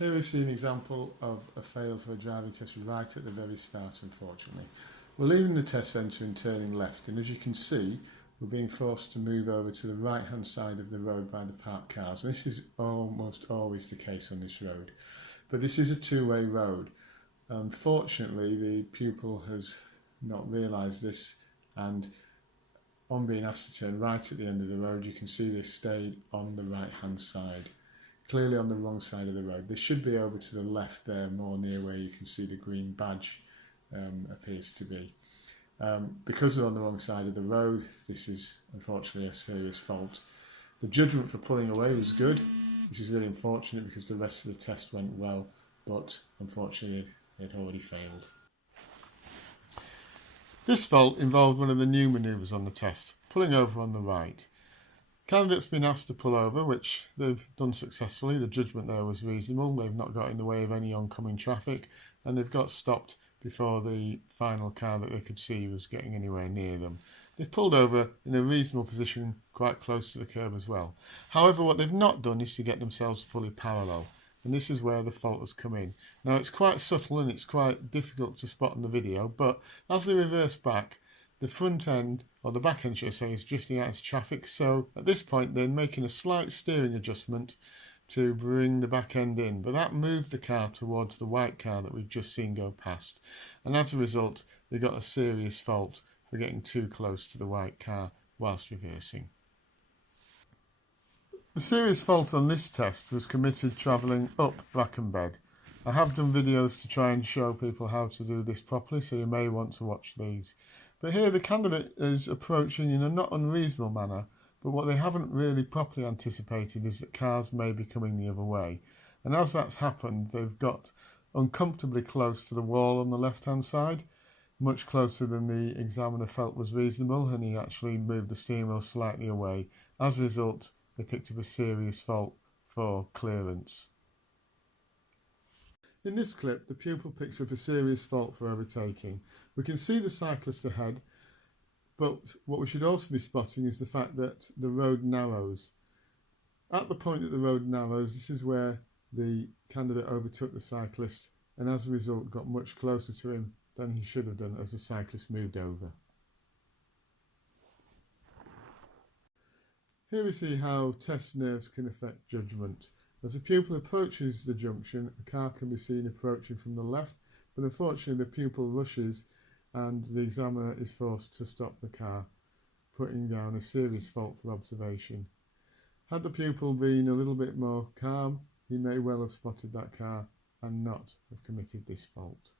Here we see an example of a fail for a driving test right at the very start, unfortunately. We're leaving the test centre and turning left, and as you can see, we're being forced to move over to the right hand side of the road by the parked cars. And this is almost always the case on this road. But this is a two-way road. Unfortunately, the pupil has not realised this, and on being asked to turn right at the end of the road, you can see they stayed on the right hand side. Clearly on the wrong side of the road. They should be over to the left there, more near where you can see the green badge appears to be. Because they're on the wrong side of the road, this is unfortunately a serious fault. The judgment for pulling away was good, which is really unfortunate because the rest of the test went well, but unfortunately it had already failed. This fault involved one of the new manoeuvres on the test, pulling over on the right. Candidate's been asked to pull over, which they've done successfully. The judgment there was reasonable. They've not got in the way of any oncoming traffic, and they've got stopped before the final car that they could see was getting anywhere near them. They've pulled over in a reasonable position, quite close to the curb as well. However, what they've not done is to get themselves fully parallel, and this is where the fault has come in. Now, it's quite subtle and it's quite difficult to spot in the video, but as they reverse back, the front end, or the back end should I say, is drifting out into traffic, so at this point they're making a slight steering adjustment to bring the back end in, but that moved the car towards the white car that we've just seen go past, and as a result they got a serious fault for getting too close to the white car whilst reversing. The serious fault on this test was committed travelling up Brackenbed. I have done videos to try and show people how to do this properly, so you may want to watch these. But here the candidate is approaching in a not unreasonable manner, but what they haven't really properly anticipated is that cars may be coming the other way. And as that's happened, they've got uncomfortably close to the wall on the left-hand side, much closer than the examiner felt was reasonable, and he actually moved the steering wheel slightly away. As a result, they picked up a serious fault for clearance. In this clip, the pupil picks up a serious fault for overtaking. We can see the cyclist ahead, but what we should also be spotting is the fact that the road narrows. At the point that the road narrows, this is where the candidate overtook the cyclist and as a result got much closer to him than he should have done as the cyclist moved over. Here we see how test nerves can affect judgment. As a pupil approaches the junction, a car can be seen approaching from the left, but unfortunately the pupil rushes and the examiner is forced to stop the car, putting down a serious fault for observation. Had the pupil been a little bit more calm, he may well have spotted that car and not have committed this fault.